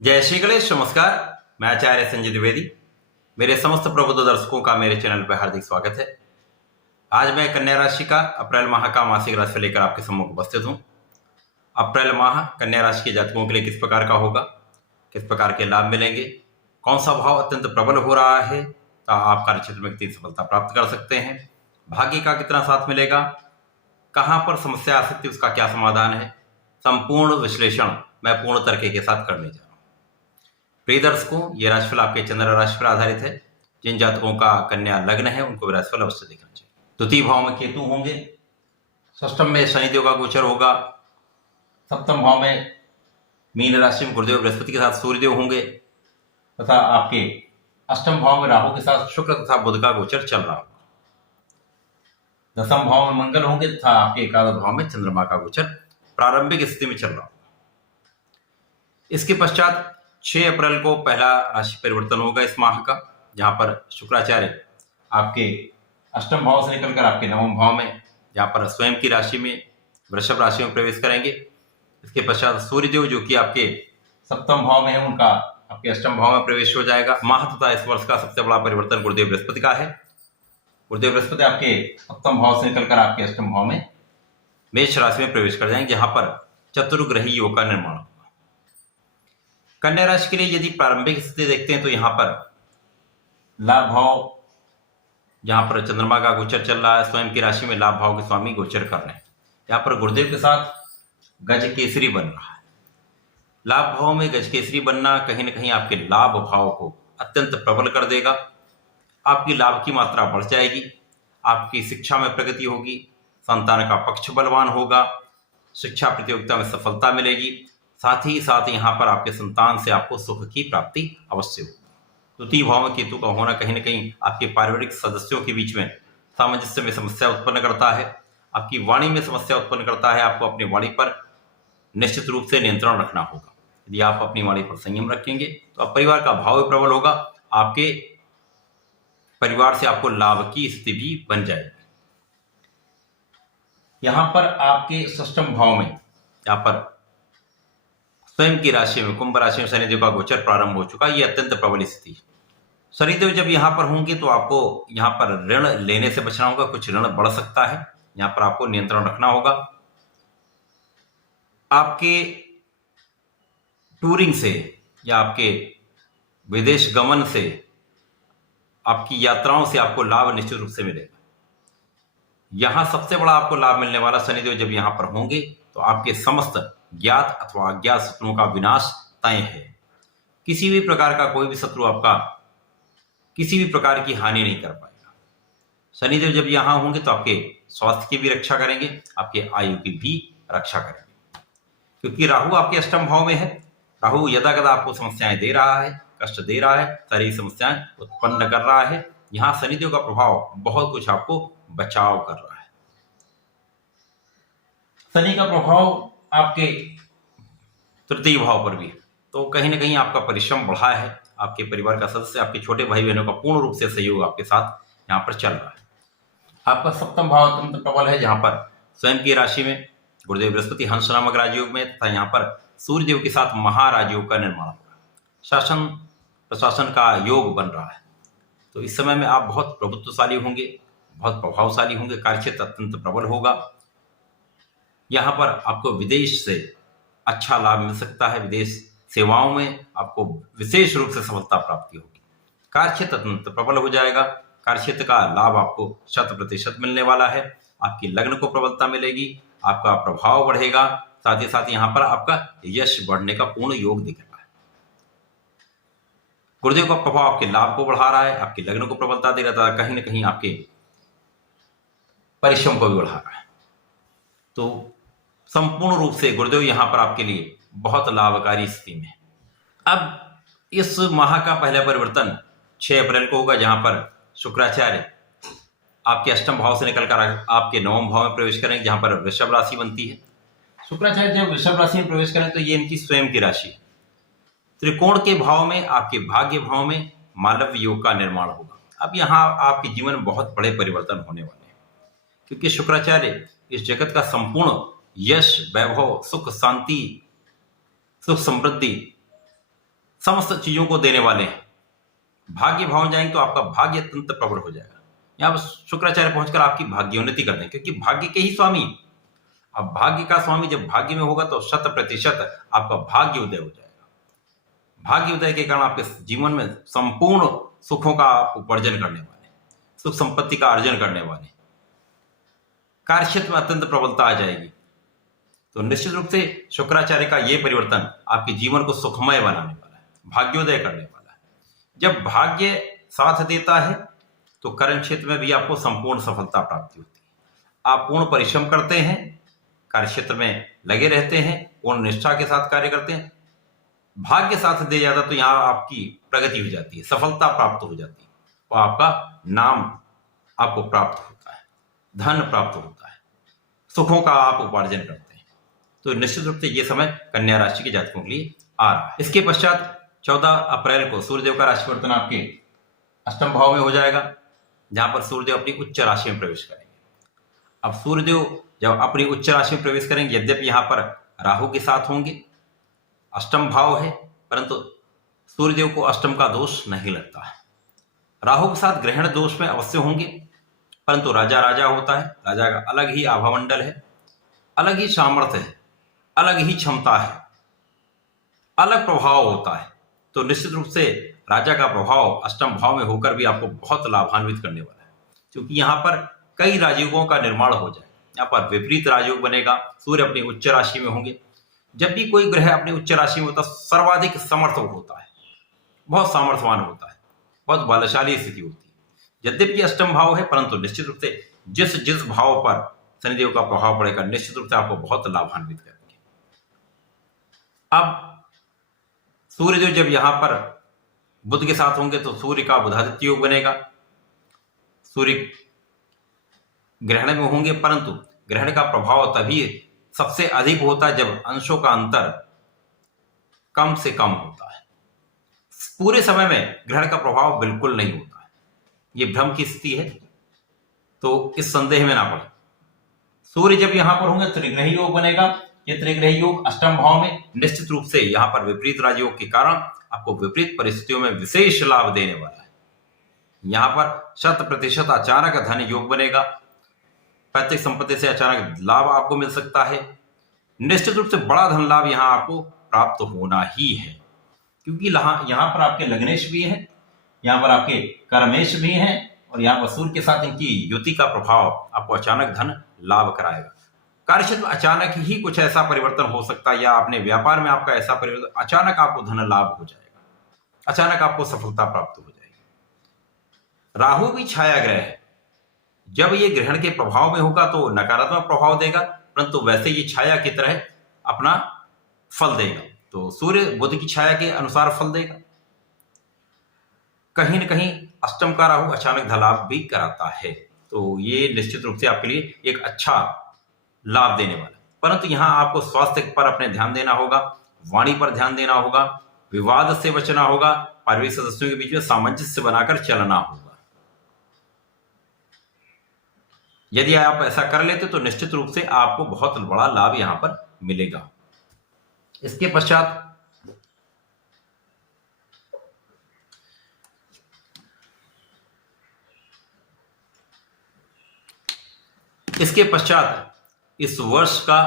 जय श्री गणेश। नमस्कार, मैं आचार्य संजय द्विवेदी। मेरे समस्त प्रबुद्ध दर्शकों का मेरे चैनल पर हार्दिक स्वागत है। आज मैं कन्या राशि का अप्रैल माह का मासिक राशि लेकर आपके सम्मुख उपस्थित हूं। अप्रैल माह कन्या राशि के जातकों के लिए किस प्रकार का होगा, किस प्रकार के लाभ मिलेंगे, कौन सा भाव अत्यंत प्रबल हो रहा है तो आप कार्य क्षेत्र में कितनी सफलता प्राप्त कर सकते हैं, भाग्य का कितना साथ मिलेगा, कहां पर समस्या आ सकती है, उसका क्या समाधान है, संपूर्ण विश्लेषण मैं पूर्ण तरीके के साथ करने जा रहा हूं। प्रिय दर्शकों, ये राशिफल आपके चंद्र राशि पर आधारित है। जिन जातकों का कन्या लग्न है उनको राशिफल अवश्य देखना चाहिए। द्वितीय भाव में केतु होंगे, षष्ठम में शनिदेव का गोचर होगा, सप्तम भाव में मीन राशि में गुरुदेव बृहस्पति के साथ सूर्यदेव होंगे तथा आपके अष्टम भाव में राहु के साथ शुक्र तथा बुध का गोचर चल रहा होगा। दसम भाव में मंगल होंगे तथा आपके एकादश भाव में चंद्रमा का गोचर प्रारंभिक स्थिति में चल रहा होगा। इसके पश्चात 6 अप्रैल को पहला राशि परिवर्तन होगा इस माह का, जहां पर शुक्राचार्य आपके अष्टम भाव से निकलकर आपके नवम भाव में, जहां पर स्वयं की राशि में वृषभ राशि में प्रवेश करेंगे। इसके पश्चात सूर्यदेव जो कि आपके सप्तम भाव में है, उनका आपके अष्टम भाव में प्रवेश हो जाएगा। माह तथा इस वर्ष का सबसे बड़ा परिवर्तन गुरुदेव बृहस्पति का है। गुरुदेव बृहस्पति आपके सप्तम भाव से निकलकर आपके अष्टम भाव में मेष राशि में प्रवेश कर जाएंगे, जहां पर चतुर्ग्रही योग का निर्माण होगा। कन्या राशि के लिए यदि प्रारंभिक स्थिति देखते हैं तो यहाँ पर लाभ भाव, जहां पर चंद्रमा का गोचर चल रहा है, स्वयं की राशि में लाभ भाव के स्वामी गोचर कर रहे हैं। यहाँ पर गुरुदेव के साथ गज केसरी बन रहा है। लाभ भाव में गज केसरी बनना कहीं ना कहीं आपके लाभ भाव को अत्यंत प्रबल कर देगा। आपकी लाभ की मात्रा बढ़ जाएगी, आपकी शिक्षा में प्रगति होगी, संतान का पक्ष बलवान होगा, शिक्षा प्रतियोगिता में सफलता मिलेगी। साथ ही साथ यहाँ पर आपके संतान से आपको सुख की प्राप्ति अवश्य होगी। द्वितीय भाव में केतु का होना कहीं ना कहीं आपके पारिवारिक सदस्यों के बीच में सामंजस्य में समस्या उत्पन्न करता है, आपकी वाणी में समस्या उत्पन्न करता है। आपको अपनी वाणी पर निश्चित रूप से नियंत्रण रखना होगा। यदि आप अपनी वाणी पर संयम रखेंगे तो अब परिवार का भाव भी प्रबल होगा, आपके परिवार से आपको लाभ की स्थिति भी बन जाएगी। यहां पर आपके षष्ठम भाव में, यहाँ पर स्वयं की राशि में कुंभ राशि में शनिदेव का गोचर प्रारंभ हो चुका है। ये अत्यंत प्रबल स्थिति है। शनिदेव जब यहाँ पर होंगे तो आपको यहाँ पर ऋण लेने से बचना होगा, कुछ ऋण बढ़ सकता है, यहाँ पर आपको नियंत्रण रखना होगा। आपके टूरिंग से या आपके विदेश गमन से, आपकी यात्राओं से आपको लाभ निश्चित रूप से मिलेगा। यहां सबसे बड़ा आपको लाभ मिलने वाला, शनिदेव जब यहां पर होंगे तो आपके समस्त ज्ञात अथवा अज्ञात शत्रुओं का विनाश तय है। किसी भी प्रकार का कोई भी शत्रु आपका किसी भी प्रकार की हानि नहीं कर पाएगा। शनिदेव जब यहां होंगे तो आपके स्वास्थ्य की भी रक्षा करेंगे, आपके आयु की भी रक्षा करेंगे, क्योंकि राहु आपके अष्टम भाव में है। राहु यदाकदा आपको समस्याएं दे रहा है, कष्ट दे रहा है, सारी समस्याएं उत्पन्न कर रहा है। यहां शनिदेव का प्रभाव बहुत कुछ आपको बचाव कर रहा है। शनि का प्रभाव आपके तृतीय भाव पर भी है, तो कहीं ना कहीं आपका परिश्रम बढ़ा है। आपके परिवार का सदस्य, आपके छोटे भाई बहनों का पूर्ण रूप से सहयोग आपके साथ यहाँ पर चल रहा है। आपका सप्तम भाव अत्यंत प्रबल है, जहां पर स्वयं की राशि में गुरुदेव बृहस्पति हंस नामक राजयोग में तथा यहाँ पर सूर्यदेव के साथ महाराजयोग का निर्माण हो रहा है। शासन प्रशासन का योग बन रहा है, तो इस समय में आप बहुत प्रभुत्वशाली होंगे, बहुत प्रभावशाली होंगे। कार्यक्षेत्र अत्यंत प्रबल होगा। यहाँ पर आपको विदेश से अच्छा लाभ मिल सकता है। विदेश सेवाओं में आपको विशेष रूप से सफलता प्राप्ति होगी। कार्यक्षेत्र अत्यंत प्रबल हो जाएगा। कार्यक्षेत्र का लाभ आपको 100% मिलने वाला है। आपकी लग्न को प्रबलता मिलेगी, आपका प्रभाव बढ़ेगा, साथ ही साथ यहाँ पर आपका यश बढ़ने का पूर्ण योग दिख रहा है। गुरुदेव का प्रभाव आपके लाभ को बढ़ा रहा है, आपके लग्न को प्रबलता दे रहा था, कहीं ना कहीं आपके परिश्रम को भी बढ़ा रहा है। तो संपूर्ण रूप से गुरुदेव यहां पर आपके लिए बहुत लाभकारी स्थिति में है। अब इस माह का पहला परिवर्तन 6 अप्रैल को होगा, जहां पर शुक्राचार्य आपके अष्टम भाव से निकलकर आपके नवम भाव में प्रवेश करेंगे, जहां पर वृषभ राशि बनती है। शुक्राचार्य जब वृषभ राशि में प्रवेश करें तो ये इनकी स्वयं की राशि है। त्रिकोण के भाव में, आपके भाग्य भाव में मालव्य योग का निर्माण होगा। अब यहाँ आपके जीवन में बहुत बड़े परिवर्तन होने वाले हैं, क्योंकि शुक्राचार्य इस जगत का संपूर्ण यश, वैभव, सुख, शांति, सुख, समृद्धि समस्त चीजों को देने वाले हैं। भाग्य भाव में जाएंगे तो आपका भाग्य तंत्र प्रबल हो जाएगा। यहाँ पर शुक्राचार्य पहुंचकर आपकी भाग्योन्नति कर देंगे, क्योंकि भाग्य के ही स्वामी। अब भाग्य का स्वामी जब भाग्य में होगा तो 100% आपका भाग्य उदय हो जाएगा। भाग्य उदय के कारण आपके जीवन में संपूर्ण सुखों का आप उपार्जन करने वाले, सुख संपत्ति का अर्जन करने वाले, कार्य क्षेत्र में अत्यंत प्रबलता आ जाएगी। तो निश्चित रूप से शुक्राचार्य का यह परिवर्तन आपके जीवन को सुखमय बनाने वाला है, भाग्योदय करने वाला है। जब भाग्य साथ देता है तो कर्म क्षेत्र में भी आपको संपूर्ण सफलता प्राप्ति होती है। आप पूर्ण परिश्रम करते हैं, कार्य क्षेत्र में लगे रहते हैं, पूर्ण निष्ठा के साथ कार्य करते हैं, भाग्य साथ दे जाता तो यहाँ आपकी प्रगति हो जाती है, सफलता प्राप्त हो जाती है और आपका नाम आपको प्राप्त होता है, धन प्राप्त होता है, सुखों का आप उपार्जन करते हैं। तो निश्चित रूप से ये समय कन्या राशि के जातकों के लिए आ रहा है। इसके पश्चात 14 अप्रैल को सूर्यदेव का राशि परिवर्तन आपके अष्टम भाव में हो जाएगा, जहां पर सूर्यदेव अपनी उच्च राशि में प्रवेश करेंगे। अब सूर्यदेव जब अपनी उच्च राशि में प्रवेश करेंगे, यद्यपि यहाँ पर राहु के साथ होंगे, अष्टम भाव है, परंतु सूर्यदेव को अष्टम का दोष नहीं लगता है। राहु के साथ ग्रहण दोष में अवश्य होंगे, परंतु राजा राजा होता है, राजा का अलग ही आभामंडल है, अलग ही सामर्थ्य है, अलग ही क्षमता है, अलग प्रभाव होता है। तो निश्चित रूप से राजा का प्रभाव अष्टम भाव में होकर भी आपको बहुत लाभान्वित करने वाला है, क्योंकि यहाँ पर कई राजयोगों का निर्माण हो जाए। यहाँ पर विपरीत राजयोग बनेगा, सूर्य अपनी उच्च राशि में होंगे। जब भी कोई ग्रह अपनी उच्च राशि में होता है, सर्वाधिक समर्थ होता है, बहुत सामर्थ्यवान होता है, बहुत बलशाली स्थिति होती है। यद्यपि अष्टम भाव है, परंतु निश्चित रूप से जिस जिस भाव पर शनिदेव का प्रभाव पड़ेगा, निश्चित रूप से आपको बहुत लाभान्वित करेंगे। अब सूर्यदेव जब यहां पर बुध के साथ होंगे तो सूर्य का बुधादित्य योग बनेगा। सूर्य ग्रहण में होंगे, परंतु ग्रहण का प्रभाव तभी सबसे अधिक होता है जब अंशों का अंतर कम से कम होता है। पूरे समय में ग्रहण का प्रभाव बिल्कुल नहीं होता है, ये भ्रम की स्थिति है, तो इस संदेह में ना पड़े। सूर्य जब यहां पर होंगे त्रिग्रही योग बनेगा। ये त्रिग्रही योग अष्टम भाव में, निश्चित रूप से यहां पर विपरीत राजयोग के कारण आपको विपरीत परिस्थितियों में विशेष लाभ देने वाला है। यहां पर 100% अचानक धन योग बनेगा, पैतृक संपत्ति से अचानक लाभ आपको मिल सकता है। निश्चित रूप से बड़ा धन लाभ यहां आपको प्राप्त होना ही है, क्योंकि यहां पर आपके लग्नेश भी हैं, यहां पर आपके कर्मेश भी हैं, और यहां पर सूर्य के साथ इनकी युति का प्रभाव आपको अचानक धन लाभ कराएगा। कार्यक्षेत्र में अचानक ही कुछ ऐसा परिवर्तन हो सकता है, या अपने व्यापार में आपका ऐसा परिवर्तन, अचानक आपको धन लाभ हो जाएगा, अचानक आपको सफलता प्राप्त हो जाएगी। राहु भी छाया ग्रह है, जब ये ग्रहण के प्रभाव में होगा तो नकारात्मक प्रभाव देगा, परंतु वैसे ये छाया की तरह अपना फल देगा। तो सूर्य बुध की छाया के अनुसार फल देगा। कहीं न कहीं अष्टम का राहु अचानक धन लाभ भी कराता है, तो ये निश्चित रूप से आपके लिए एक अच्छा लाभ देने वाला है। परंतु यहां आपको स्वास्थ्य पर अपने ध्यान देना होगा, वाणी पर ध्यान देना होगा, विवाद से बचना होगा, पारिवारिक सदस्यों के बीच में सामंजस्य बनाकर चलना होगा। यदि आप ऐसा कर लेते तो निश्चित रूप से आपको बहुत बड़ा लाभ यहां पर मिलेगा। इसके पश्चात इस वर्ष का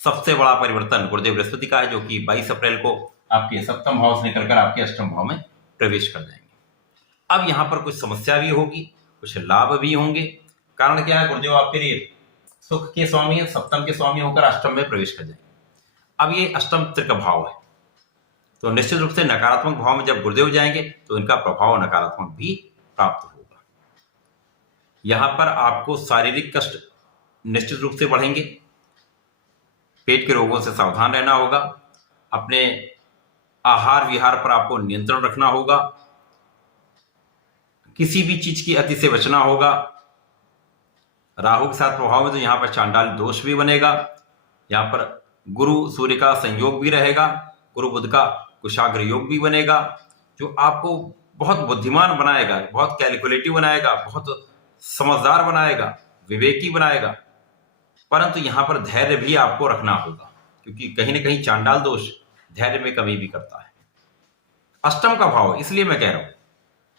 सबसे बड़ा परिवर्तन गुरुदेव बृहस्पति का है, जो कि 22 अप्रैल को आपके सप्तम भाव से निकलकर आपके अष्टम भाव में प्रवेश कर जाएंगे। अब यहां पर कुछ समस्या भी होगी, कुछ लाभ भी होंगे। कारण क्या है? गुरुदेव आपके लिए सुख के स्वामी है, सप्तम के स्वामी होकर अष्टम में प्रवेश कर जाएंगे। अब ये अष्टम त्रिक भाव है, तो निश्चित रूप से नकारात्मक भाव में जब गुरुदेव जाएंगे तो इनका प्रभाव नकारात्मक भी प्राप्त होगा। यहां पर आपको शारीरिक कष्ट निश्चित रूप से बढ़ेंगे, पेट के रोगों से सावधान रहना होगा, अपने आहार विहार पर आपको नियंत्रण रखना होगा, किसी भी चीज की अति से बचना होगा। राहु के साथ प्रभाव में तो यहां पर चांडाल दोष भी बनेगा, यहां पर गुरु सूर्य का संयोग भी रहेगा, गुरु बुध का कुशाग्र योग भी बनेगा, जो आपको बहुत बुद्धिमान बनाएगा, बहुत कैलकुलेटिव बनाएगा, बहुत समझदार बनाएगा, विवेकी बनाएगा। परंतु यहां पर धैर्य भी आपको रखना होगा, क्योंकि कहीं ना कहीं चांडाल दोष धैर्य में कमी भी करता है। अष्टम का भाव, इसलिए मैं कह रहा हूं,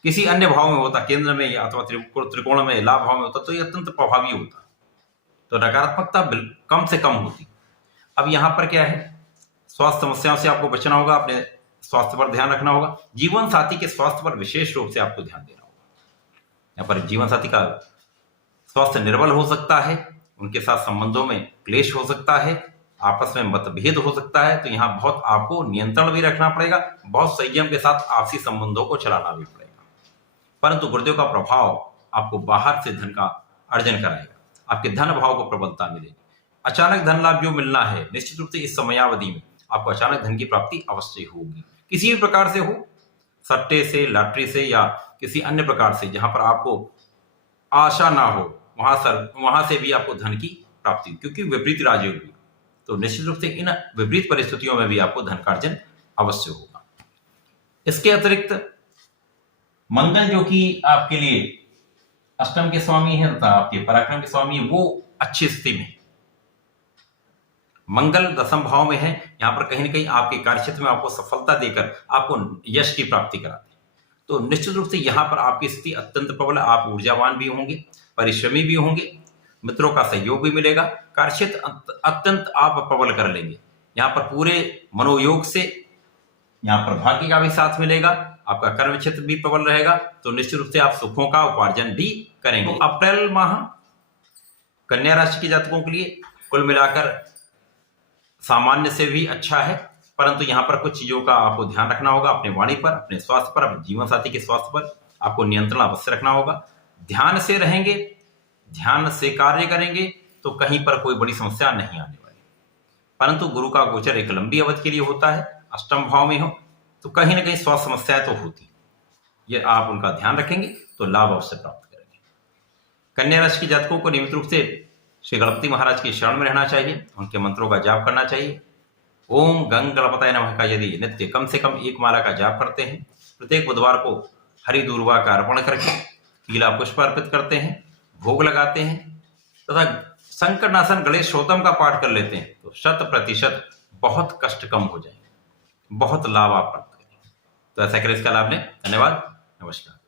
किसी अन्य भाव में होता, केंद्र में या अथवा त्रिकोण में, लाभ भाव में होता, तो ये अत्यंत प्रभावी होता, तो नकारात्मकता कम से कम होती। अब यहां पर क्या है, स्वास्थ्य समस्याओं से आपको बचना होगा, अपने स्वास्थ्य पर ध्यान रखना होगा, जीवन साथी के स्वास्थ्य पर विशेष रूप से आपको ध्यान देना होगा। यहाँ पर जीवन साथी का स्वास्थ्य निर्बल हो सकता है, उनके साथ संबंधों में क्लेश हो सकता है, आपस में मतभेद हो सकता है, तो यहाँ बहुत आपको नियंत्रण भी रखना पड़ेगा, बहुत संयम के साथ आपसी संबंधों को चलाना भी पड़ेगा। परंतु गुरुदेव का प्रभाव आपको बाहर से धन का अर्जन कराएगा, आपके धन भाव को प्रबलता मिलेगी, अचानक धन लाभ जो मिलना है, निश्चित रूप से इस समयावधि में आपको अचानक धन की प्राप्ति अवश्य होगी, किसी भी प्रकार से हो, सट्टे से, लॉटरी से या किसी अन्य प्रकार से, जहां पर आपको आशा ना हो, वहां से भी आपको धन की प्राप्ति, क्योंकि विपरीत राजयोग भी, तो निश्चित रूप से इन विपरीत परिस्थितियों में भी आपको धन का अर्जन अवश्य होगा। इसके अतिरिक्त मंगल जो कि आपके लिए अष्टम के स्वामी है तथा आपके पराक्रम के स्वामी है, वो अच्छी स्थिति में, मंगल दशम भाव में है, यहां पर कहीं ना कहीं आपके कार्यक्षेत्र में आपको सफलता देकर आपको यश की प्राप्ति कराते हैं, तो निश्चित रूप से यहां पर आपकी स्थिति अत्यंत प्रबल है, आप ऊर्जावान भी होंगे, परिश्रमी भी होंगे, मित्रों का सहयोग भी मिलेगा, कार्यक्षेत्र अत्यंत आप प्रबल कर लेंगे, यहाँ पर पूरे मनोयोग से यहाँ पर भाग्य का भी साथ मिलेगा, आपका कर्म क्षेत्र भी प्रबल रहेगा, तो निश्चित रूप से आप सुखों का उपार्जन भी करेंगे। तो अप्रैल माह कन्या राशि के जातकों के लिए कुल मिलाकर सामान्य से भी अच्छा है, परंतु यहाँ पर कुछ चीजों का आपको ध्यान रखना होगा, अपने वाणी पर, अपने स्वास्थ्य पर, अपने जीवन साथी के स्वास्थ्य पर आपको नियंत्रण अवश्य रखना होगा। ध्यान से रहेंगे, ध्यान से कार्य करेंगे तो कहीं पर कोई बड़ी समस्या नहीं आने वाली, परंतु गुरु का गोचर एक लंबी अवधि के लिए होता है, अष्टम भाव में हो तो कहीं ना कहीं स्वास्थ्य समस्याएं तो होती, ये आप उनका ध्यान रखेंगे तो लाभ अवश्य प्राप्त करेंगे। कन्या राशि के जातकों को नियमित रूप से श्री गणपति महाराज की शरण में रहना चाहिए, उनके मंत्रों का जाप करना चाहिए। ओम गंग गणपताय नमः का यदि नित्य कम से कम एक माला का जाप करते हैं, प्रत्येक बुधवार को हरि दूर्वा का अर्पण करके पीला पुष्प अर्पित करते हैं, भोग लगाते हैं तथा संकटनाशन गणेश स्तोत्रम का पाठ कर लेते हैं, तो 100% बहुत कष्ट कम हो जाएंगे, बहुत लाभ आप प्राप्त करेंगे। तो ऐसा करें, इसका लाभ लें। धन्यवाद, नमस्कार।